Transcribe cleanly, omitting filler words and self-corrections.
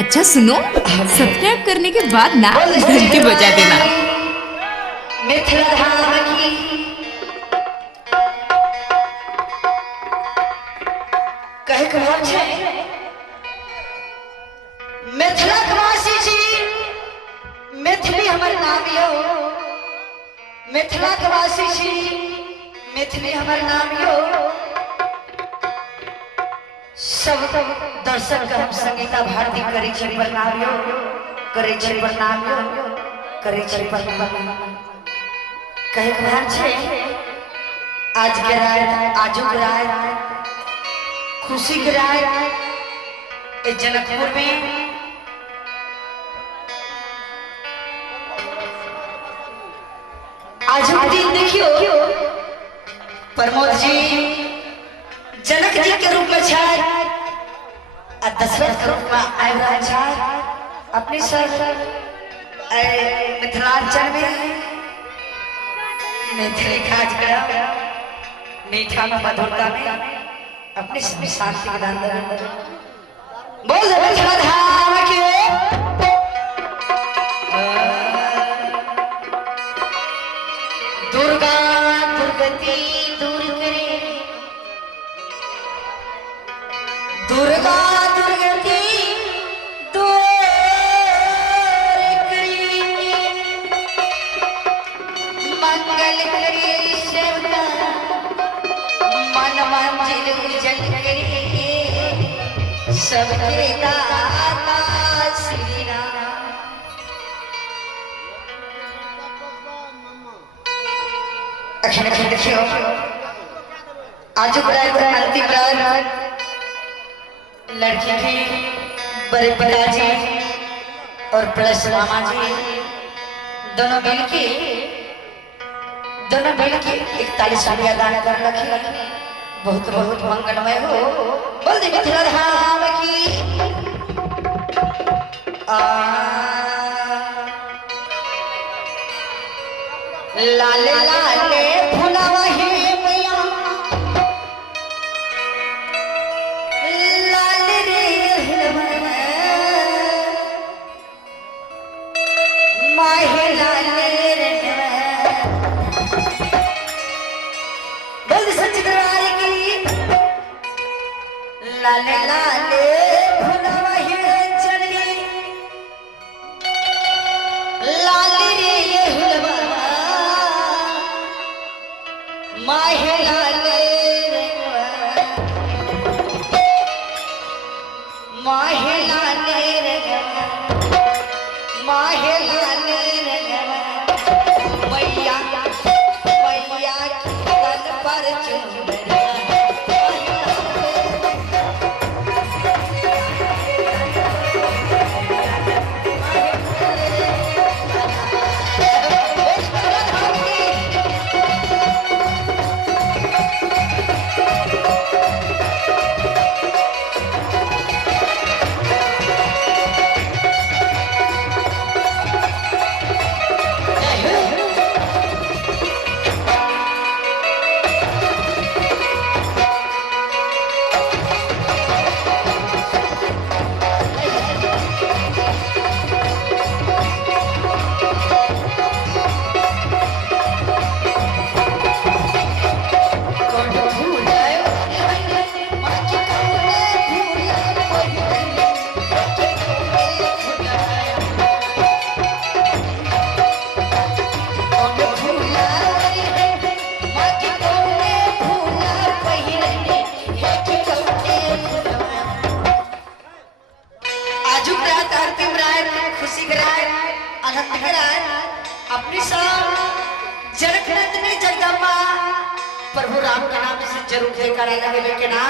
अच्छा सुनो, सब्सक्राइब करने के बाद ना घंटी बजा देना। मिथिला धाम की कहे कहर छे मिथिला वासी छी, मिथिली हमर नाम यो। मिथिला वासी छी, मिथिली हमर नाम यो। सब दर्शक के हम संगीता भारती करे छी प्रणाम यो, करे छी प्रणाम यो, करे छी प्रणाम। कहे कहर छे आज के रात, आजू के रात, खुशी के रात ए जनकपुर में आज के दिन देखियो प्रमोद जी जनक जी के रूप में छाय आ दशरथ के रूप में आए रहा छाय अपने सर मिथिलांचल में मैथिली खाज करा मीठा में मधुरता में अपने शांति के दान बोल मिथिला धाम के दुर्गा दुर्गति दूर करे, दुर्गा दुर्गति दूर करे, मंगल करे सेवका मन मंजिल उजल करे, सबके दाता श्री राम। अखन अखन देखियो आज अंतिम रात लड़की की बड़े पिताजी और प्लस मामा जी दोनों मिलके 41 रुपया दान कर रखी। बहुत बहुत मंगलमय हो। बोल दे मिथिला धाम की लाले लाले फुलावा हे मैया, लाले रे माहे लाले रे। बोल सच दरबार की लाले लाले फुलावा हे चली, लाले रे हुलवा माहे लाले रंगवा, माहे लाले रंगवा, माहे लाले रंगवा। मैया मैया की तन पर चुनरिया, अपनी सब जनक ने जगदम्बा प्रभु राम के नाम से जरूर जयकारा लगे के ना।